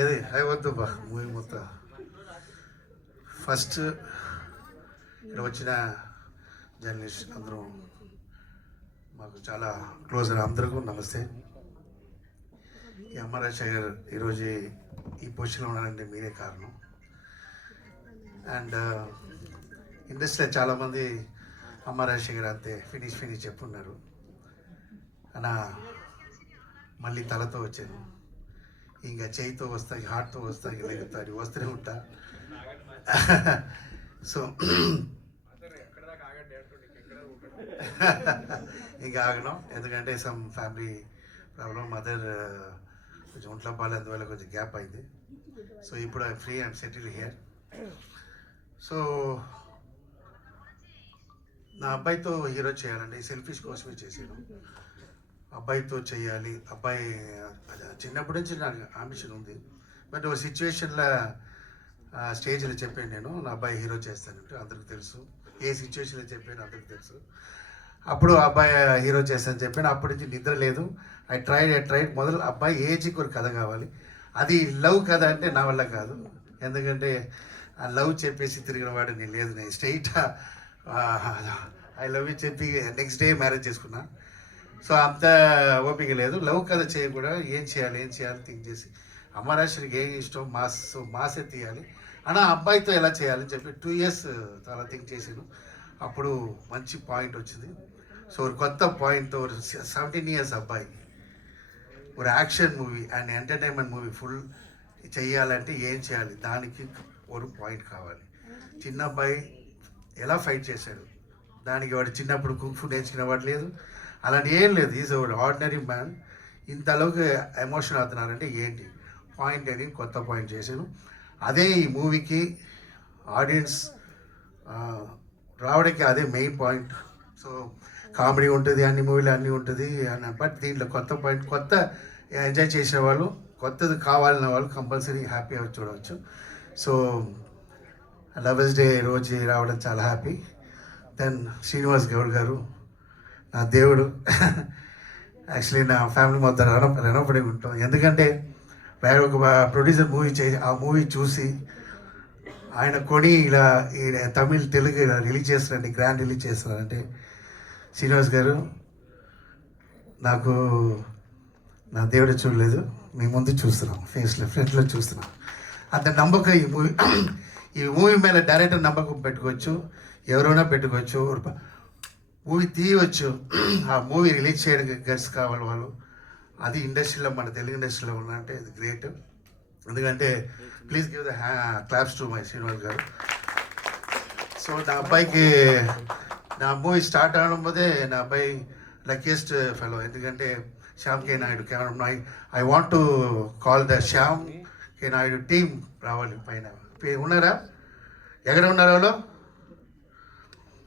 ఏది? అవి వద్దు మూవీ మొత్తం ఫస్ట్ ఇక్కడ వచ్చిన జర్నలిస్ట్ అందరూ మాకు చాలా క్లోజ్ అందరికీ నమస్తే. ఈ అమ్మ రాజశేఖర్ గారు ఈరోజు ఈ పొజిషన్లో ఉన్నారంటే మీరే కారణం. అండ్ ఇండస్ట్రీలో uh, చాలామంది అమ్మ రాజశేఖర్ అంతే ఫినిష్ ఫినిష్ చెప్పున్నారు. అనా మళ్ళీ తలతో వచ్చాను. ఇంకా చేయితో వస్తాయి హార్ట్తో వస్తాయి లెగుతాయి వస్తూనే ఉంటా. సో ఇంకా ఆగడం ఎందుకంటే సమ్ ఫ్యామిలీ ప్రాబ్లం మదర్ కొంచెం ఒంట్లో బాగాలేదు అందువల్ల కొంచెం గ్యాప్ అయింది. సో ఇప్పుడు I free and settle here so నా అబ్బాయితో హీరో చేయాలండి సెల్ఫిష్ కోసమే చేసాను అబ్బాయితో చేయాలి అబ్బాయి చిన్నప్పటి నుంచి నాకు ఆంబిషన్ ఉంది. బట్ ఒక సిచ్యువేషన్లో స్టేజ్లో చెప్పాను నేను నా అబ్బాయి హీరో చేస్తానంటే అందరికి తెలుసు. ఏ సిచ్యువేషన్లో చెప్పాను అందరికి తెలుసు. అప్పుడు అబ్బాయి హీరో చేస్తాను చెప్పాను అప్పటి నుంచి నిద్ర లేదు. ఐ ట్రైడ్ ఐ ట్రైడ్ మొదలు అబ్బాయి ఏజ్కి ఒక కథ కావాలి. అది లవ్ కథ అంటే నా వల్ల కాదు. ఎందుకంటే ఆ లవ్ చెప్పేసి తిరిగిన వాడు నేను లేదు. నేను స్ట్రైట్ ఐ లవ్ యూ చెప్పి నెక్స్ట్ డే మ్యారేజ్ చేసుకున్నా. సో అంత ఓపిక లేదు. లవ్ కథ చేయకూడదు ఏం చేయాలి ఏం చేయాలి థింక్ చేసి అమరాశ్రీకి ఏం ఇష్టం? మాస్ సో మాసే తీయాలి. అన్న అబ్బాయితో ఎలా చేయాలని చెప్పి టూ ఇయర్స్ చాలా థింక్ చేశాను. అప్పుడు మంచి పాయింట్ వచ్చింది. సో ఒక కొత్త పాయింట్తో ఒక సెవెంటీన్ ఇయర్స్ అబ్బాయి. ఒక action movie and entertainment movie full చేయాలంటే ఏం చేయాలి? దానికి ఒక పాయింట్ కావాలి. చిన్న అబ్బాయి ఎలా ఫైట్ చేశాడు? దానికి వాడు చిన్నప్పుడు కుంఫు నేర్చుకునే వాడు లేదు. అలాంటి ఏం లేదు. ఈజ్ ఒక ఆర్డినరీ మ్యాన్ ఇంతలోకి ఎమోషన్ అవుతున్నారంటే ఏంటి? పాయింట్ అని కొత్త పాయింట్ చేశాను. అదే ఈ మూవీకి ఆడియన్స్ రావడానికి అదే మెయిన్ పాయింట్ సో కామెడీ ఉంటుంది అన్ని మూవీలు అన్నీ ఉంటుంది అని బట్ దీంట్లో కొత్త పాయింట్ కొత్త ఎంజాయ్ చేసే వాళ్ళు కొత్తది కావాలన్న వాళ్ళు కంపల్సరీ హ్యాపీగా చూడవచ్చు. సో లవర్స్ డే రోజు రావడం చాలా హ్యాపీ దెన్ శ్రీనివాస్ గౌడ్ గారు నా దేవుడు. యాక్చువల్లీ నా ఫ్యామిలీ మొత్తం రెన రెనపడి ఉంటాం. ఎందుకంటే వేరే ఒక ప్రొడ్యూసర్ మూవీ చే ఆ మూవీ చూసి ఆయన కొని ఇలా ఈ తమిళ్ తెలుగు ఇలా రిలీజ్ చేస్తారండి గ్రాండ్ రిలీజ్ చేస్తారంటే శ్రీనివాస్ గారు నాకు నా దేవుడు చూడలేదు. మీ ముందు చూస్తున్నాం. ఫేస్లో ఫ్రంట్లో చూస్తున్నాం. అంత నమ్మకం ఈ మూవీ ఈ మూవీ మీద డైరెక్టర్ నమ్మకం పెట్టుకోవచ్చు. ఎవరైనా పెట్టుకోవచ్చు. మూవీ తీయవచ్చు. ఆ మూవీ రిలీజ్ చేయడానికి గర్స్ కావాలి వాళ్ళు. అది ఇండస్ట్రీలో మన తెలుగు ఇండస్ట్రీలో ఉన్నంటే ఇది గ్రేట్. ఎందుకంటే please give the claps to my Srinivas గారు. సో నా అబ్బాయికి నా మూవీ స్టార్ట్ అవడం పోతే నా అబ్బాయి లక్కీయెస్ట్ ఫెలో ఎందుకంటే శ్యామ్ కే నాయుడు కేవలం I I want to call the Shyam K Naidu team రావాలి పైన. ఉన్నారా? ఎక్కడ ఉన్నారు వాళ్ళు?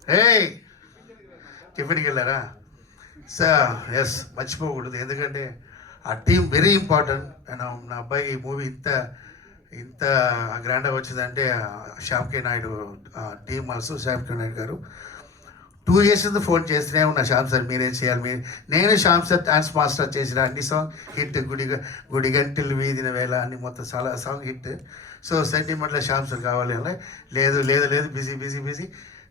ఏయ్! టిఫిన్కి వెళ్ళారా సార్ ఎస్ మర్చిపోకూడదు. ఎందుకంటే ఆ టీం వెరీ ఇంపార్టెంట్. నా నా అబ్బాయి ఈ మూవీ ఇంత ఇంత గ్రాండ్గా వచ్చిందంటే ఆ నాయుడు టీం ఆల్సో శ్యామ్ నాయుడు గారు. టూ ఇయర్స్ నుంచి ఫోన్ చేస్తూనే ఉన్నా శ్యామ్ సార్ మీరేం చేయాలి? మీరు నేను శ్యామ్ సార్ డాన్స్ మాస్టర్ చేసిన అన్ని సాంగ్ హిట్ గుడి గుడి గంటలు వీధిన వేళ అన్ని మొత్తం చాలా సాంగ్ హిట్. సో సెంటిమెంట్లో శ్యామ్ సార్ కావాలి లేదు లేదు లేదు busy busy busy.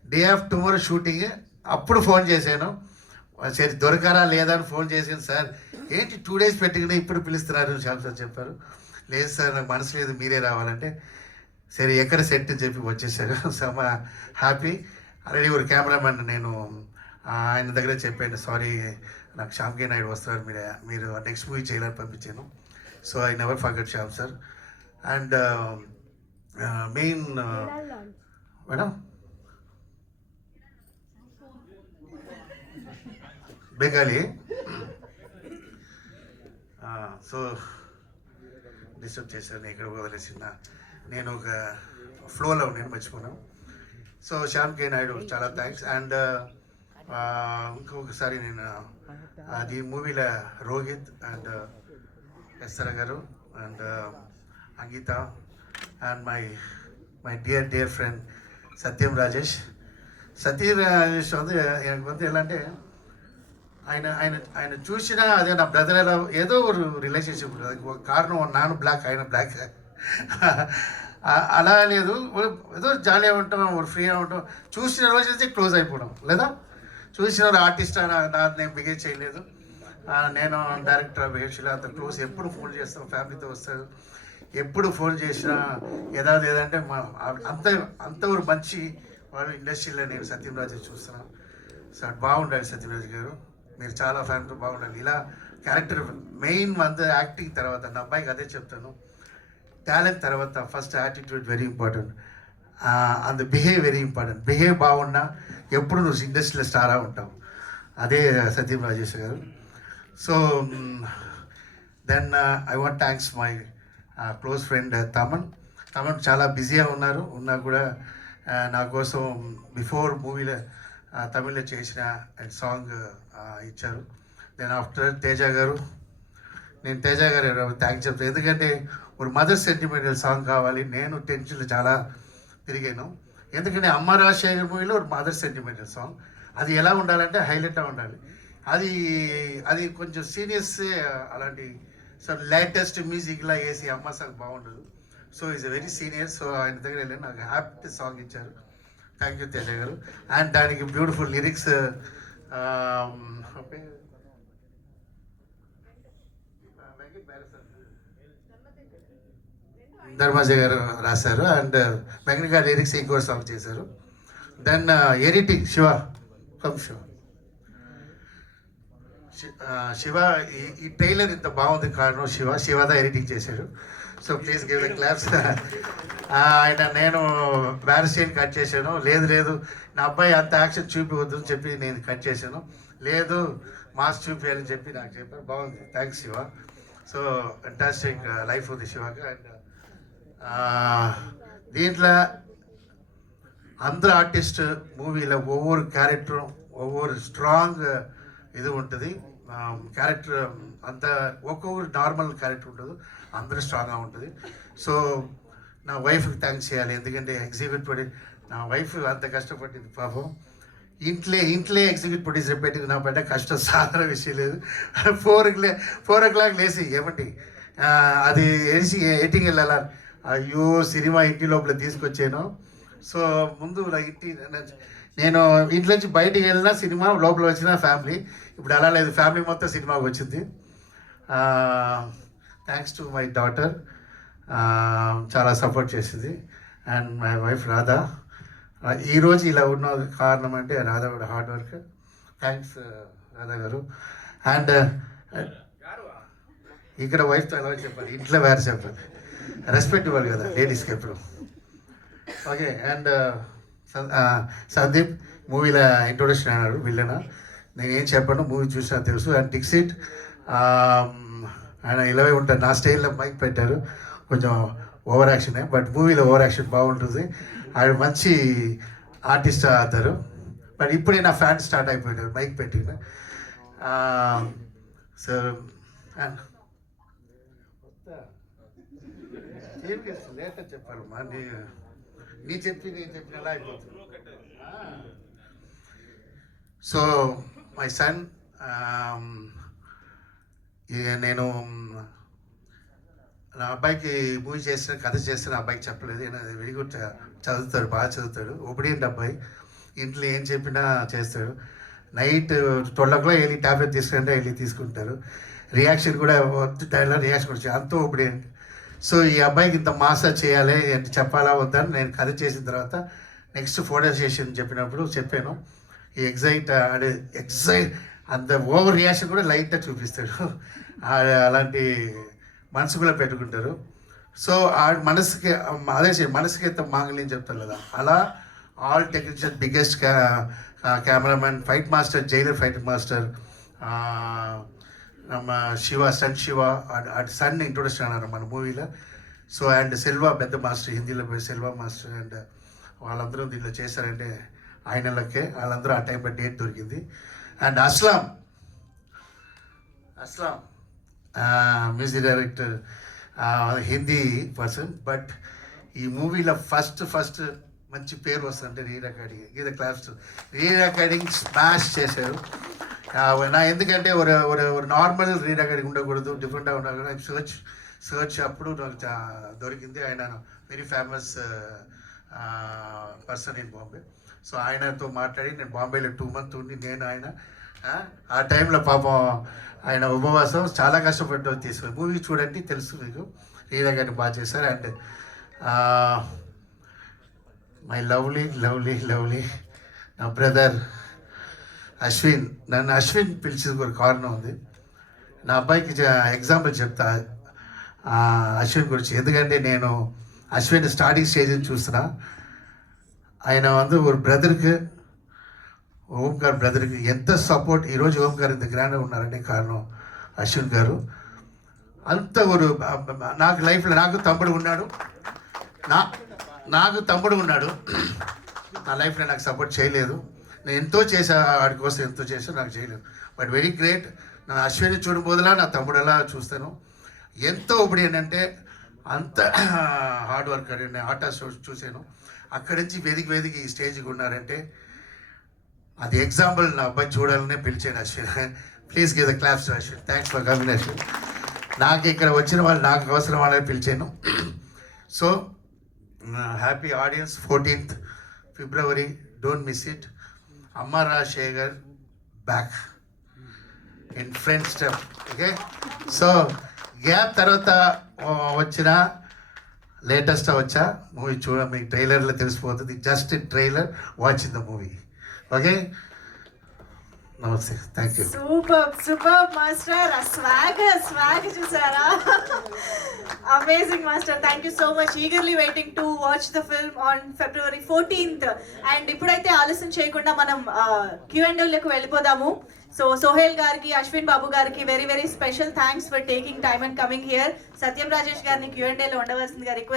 Day off tomorrow shooting అప్పుడు ఫోన్ చేశాను. సరే దొరకారా లేదా అని ఫోన్ చేసాను సార్. ఏంటి టూ డేస్ పెట్టుకుని ఇప్పుడు పిలుస్తున్నారు? శ్యామ్ సార్ చెప్పారు. లేదు సార్ నాకు మనసు లేదు మీరే రావాలంటే. సరే ఎక్కడ సెట్ అని చెప్పి వచ్చేసారు. సో మా హ్యాపీ. ఆల్రెడీ ఒక కెమెరామెన్ నేను ఆయన దగ్గర చెప్పాను సారీ నాకు శ్యామ్కే నాయుడు వస్తారు మీరు మీరు నెక్స్ట్ మూవీ చేయాలని పంపించాను. So I never forget Shyam sir. And main madam? Bengali so disturb చేశాను ఇక్కడ వదిలేసిన నేను ఒక ఫ్లోలో నేను మర్చిపోయాను సో శ్యామ్ కే నాయుడు చాలా థ్యాంక్స్ అండ్ ఇంకొకసారి నేను అది మూవీలో Rohit and Esther garu and Ankita and my my dear dear friend Satyam Rajesh Satyam Rajesh வந்து எனக்கு வந்து எல்லாண்டே ఆయన ఆయన ఆయన చూసినా అదే నా బ్రదర్ ఎలా ఏదో ఒక రిలేషన్షిప్ ఉంటుంది. ఒక కారణం నాన్న బ్లాక్ ఆయన బ్లాక్ అలా లేదు. ఏదో జాలీగా ఉంటాం ఒక ఫ్రీగా ఉంటాం. చూసిన రోజు అయితే క్లోజ్ అయిపోవడం లేదా? చూసిన ఆర్టిస్ట్ నా నేను బిహేవ్ చేయలేదు. నేను డైరెక్టర్ బిహేవ్ అంత క్లోజ్ ఎప్పుడు ఫోన్ చేస్తాను ఫ్యామిలీతో వస్తారు. ఎప్పుడు ఫోన్ చేసినా ఏదాది ఏదంటే మా అంత అంత మంచి వాళ్ళు ఇండస్ట్రీలో నేను సత్యంరాజు చూస్తున్నాను సార్ బాగుండాలి సత్యరాజు గారు. మీరు చాలా ఫ్యాన్తో బాగుండాలి ఇలా క్యారెక్టర్ మెయిన్ వంద యాక్టింగ్ తర్వాత నా అబ్బాయికి అదే చెప్తాను. టాలెంట్ తర్వాత first attitude very important. And behave very important. Behave బాగున్నా ఎప్పుడు నువ్వు ఇండస్ట్రీలో స్టారా ఉంటావు. అదే సతీం రాజేష్ గారు. So then I want thanks my close friend Thaman. Thaman చాలా బిజీగా ఉన్నారు. ఉన్నా కూడా uh, నా కోసం బిఫోర్ మూవీలో తమిళ్ళో చేసిన సాంగ్ ఇచ్చారు. దెన్ ఆఫ్టర్ తేజ గారు నేను తేజ గారు థ్యాంక్స్ చెప్తాను ఎందుకంటే ఒక మదర్ సెంటిమెంటల్ సాంగ్ కావాలి. నేను టెన్షన్లో చాలా తిరిగాను. ఎందుకంటే అమ్మ రాజశేఖర్ మూవీలో ఒక మదర్ సెంటిమెంటల్ సాంగ్ అది ఎలా ఉండాలంటే హైలైట్గా ఉండాలి. అది అది కొంచెం సీరియస్ అలాంటి సో లేటెస్ట్ మ్యూజిక్లా వేసి అమ్మ సాంగ్ బాగుండదు. So is very senior so ఆయన దగ్గర వెళ్ళి నాకు హ్యాపీ సాంగ్ ఇచ్చారు. థ్యాంక్ యూ తేజ గారు. అండ్ దానికి బ్యూటిఫుల్ లిరిక్స్ ధర్మాజయ్ గారు రాశారు. అండ్ వెంకట గారు లిరిక్స్ ఇంకో సాంగ్ చేశారు. దెన్ ఎరిటి శివ కమ్ శివ. శివ ఈ- ఈ ట్రైలర్ ఇంత బాగుంది కారణం శివ శివదా ఎడిటింగ్ చేశాడు so please give the claps. ఆయన నేను బ్యారిస్టైన్ కట్ చేశాను. లేదు లేదు నా అబ్బాయి అంత యాక్షన్ చూపివద్దు అని చెప్పి నేను కట్ చేశాను. లేదు మాస్ చూపించాలని చెప్పి నాకు చెప్పారు. బాగుంది. Thanks Shiva. So fantastic life ఉంది శివకి. అండ్ దీంట్లో అందరు ఆర్టిస్ట్ మూవీలో ఒవ్వొరు క్యారెక్టర్ ఒవ్వొరు స్ట్రాంగ్ ఇది ఉంటుంది. క్యారెక్టర్ అంత ఒక్కొక్కరు నార్మల్ క్యారెక్టర్ ఉండదు. అందరూ స్ట్రాంగ్గా ఉంటుంది. సో నా వైఫ్కి థ్యాంక్స్ చేయాలి. ఎందుకంటే ఎగ్జిక్యూట్ ప్రొడ్యూస్ నా వైఫ్ అంత కష్టపడింది పాపం. ఇంట్లో ఇంట్లో ఎగ్జిక్యూట్ ప్రొడ్యూసర్ పెట్టింది. నా పడ్డ కష్టం సాధారణ విషయం లేదు. ఫోర్ ఫోర్ ఓ క్లాక్ లేసి ఏమండి? అది వేసి ఎయిటింగ్ వెళ్ళాలా? అయ్యో సినిమా ఇంటి లోపల తీసుకొచ్చాను. సో ముందు నా ఇంటి నేను ఇంట్లో నుంచి బయటికి వెళ్ళినా సినిమా లోపల వచ్చిన ఫ్యామిలీ. ఇప్పుడు అలా లేదు ఫ్యామిలీ మొత్తం సినిమాకి వచ్చింది. థ్యాంక్స్ టు మై డాటర్ చాలా సపోర్ట్ చేసింది. అండ్ మై వైఫ్ రాధా ఈరోజు ఇలా ఉన్న కారణం అంటే రాధా కూడా hard work thanks Radha garu. And uh, ఇక్కడ వైఫ్తో ఎలా చెప్పాలి ఇంట్లో వేరే చెప్పాలి. రెస్పెక్ట్ ఇవ్వాలి కదా లేడీస్కి ఎప్పుడు. ఓకే అండ్ సందీప్ మూవీలో ఇంట్రొడక్షన్ అన్నాడు విల్లన నేను ఏం చెప్పాను మూవీ చూసినా తెలుసు. అండ్ డిక్సిట్ ఆయన ఇలాగే ఉంటారు. నా స్టైల్లో మైక్ పెట్టారు. కొంచెం ఓవర్ యాక్షనే బట్ మూవీలో ఓవర్ యాక్షన్ బాగుంటుంది. ఆయన మంచి ఆర్టిస్ట్ అవుతారు. బట్ ఇప్పుడే నా ఫ్యాన్ స్టార్ట్ అయిపోయినారు మైక్ పెట్టిన. సో ఏం లేట్ చెప్పాలమ్మా నీ నీ చెప్పి నేను చెప్పినలా అయిపోతుంది. సో మై సన్ నేను నా అబ్బాయికి మూవీ చేసిన కథ చేసిన అబ్బాయికి చెప్పలేదు. వెరీ గుడ్ చదువుతాడు బాగా చదువుతాడు. ఒబిడియంట్ అబ్బాయి. ఇంట్లో ఏం చెప్పినా చేస్తాడు. నైట్ ట్వెల్వ్ ఓ క్లాక్ వెళ్ళి ట్యాబ్లెట్ తీసుకుంటే వెళ్ళి తీసుకుంటారు. రియాక్షన్ కూడా టైంలో రియాక్షన్ చేయాలి. అంత ఒబిడియంట్ సో ఈ అబ్బాయికి ఇంత మాసా చేయాలి అంటే చెప్పాలా వద్దని నేను కథ చేసిన తర్వాత నెక్స్ట్ ఫోటో సెషన్ చెప్పినప్పుడు చెప్పాను. ఈ ఎగ్జైట్ అదే ఎగ్జైట్ అంత ఓవర్ రియాక్షన్ కూడా లైట్గా చూపిస్తాడు. ఆ- అలాంటి మనసు కూడా పెట్టుకుంటారు. సో ఆ మనసుకి అదే మనసుకి ఎంత మాంగళ్యం చెప్తారు కదా అలా all technician biggest cameraman fight master jailer fight master నమ్మ శివ సన్ శివ అటు సన్ இன்ட்ரொடியூஸ் అన్నారు మన మూవీలో సో అండ్ సెల్వా పెద్ద మాస్టర్ హిందీలో పోయి సెల్వా మాస్టర్ అండ్ వాళ్ళందరూ దీనిలో చేశారంటే ఆయనలకే వాళ్ళందరూ ఆ టైంలో డేట్ దొరికింది and Aslam Aslam music director Hindi person but ఈ మూవీలో ఫస్ట్ ఫస్ట్ మంచి పేరు వస్తుందంటే రీ రికార్డింగ్ ఇది క్లాస్ రీ రికార్డింగ్ స్మాష్ చేశారు நான் ఎందుకంటే ஒரு ஒரு ஒரு నార్మల్ రీడర్ ఉండకూడదు డిఫరెంట్గా ఉండకూడదు సర్చ్ సర్చ్ అప్పుడు నాకు చా- దొరికింది ఆయన very famous person in Bombay so ఆయనతో మాట్లాడి నేను బాంబేలో టూ మంత్ ఉండి నేను ఆయన ఆ, ఆ టైంలో పాపం ఆయన ఉపవాసం చాలా కష్టపడ్డ తీసుకుని మూవీ చూడండి తెలుసు మీకు రీనా గారిని బాగా చేశారు and my lovely lovely lovely నా బ్రదర్ అశ్విన్ నన్ను అశ్విన్ పిలిచేది ఒక కారణం ఉంది నా అబ్బాయికి ఎగ్జాంపుల్ చెప్తా ఆ, అశ్విన్ గురించి ఎందుకంటే నేను అశ్విన్ స్టార్టింగ్ స్టేజ్ని చూస్తున్నా ఆయన வந்து ஒரு బ్రదర్కి ఓంకార్ బ్రదర్కి ఎంత సపోర్ట్ ఈరోజు ఓంకార్ ఇంత గ్రాండ్గా ఉన్నారంటే కారణం అశ్విన్ గారు అంత ఒక నాకు లైఫ్లో నాకు తమ్ముడు ఉన్నాడు నా నాకు తమ్ముడు ఉన్నాడు నా లైఫ్లో నాకు సపోర్ట్ చేయలేదు నేను ఎంతో చేశా వాడి కోసం ఎంతో చేశా నాకు చేయలేదు. But very great. నా అశ్విని చూడబోదులా నా తమ్ముడు ఎలా చూస్తాను. ఎంతో ఇప్పుడు ఏంటంటే అంత హార్డ్ వర్క్ అని నేను ఆటా షో చూశాను. అక్కడి నుంచి వేదిక వేదిక ఈ స్టేజ్కి ఉన్నారంటే అది ఎగ్జాంపుల్ నా అబ్బాయి చూడాలనే పిలిచాను Ashwin. Please give the claps Ashwin. Thanks for coming Ashwin. నాకు ఇక్కడ వచ్చిన వాళ్ళు నాకు అవసరం వాళ్ళని పిలిచాను. So happy audience fourteenth February don't miss it అమ్మ Rajasekhar back in friend step okay so gap తర్వాత వచ్చిన లేటెస్ట్ వచ్చా మూవీ చూడ మీకు ట్రైలర్లో తెలిసిపోతుంది just trailer watch in the movie okay నమస్తే thank you super super master ఆ స్వాగ్ స్వాగ్ చూసారా amazing master thank you so much eagerly waiting to watch the film on February fourteenth and ఇప్పుడైతే ఆలస్యం చేయకుండా మనం క్యూ అండ్లకు వెళ్ళిపోదాము. So Sohel గారికి అశ్విన్ బాబు గారికి very very special thanks for taking time and coming here Satyam Rajesh గారిని క్యూ అండ్లో ఉండవలసిందిగా రిక్వెస్ట్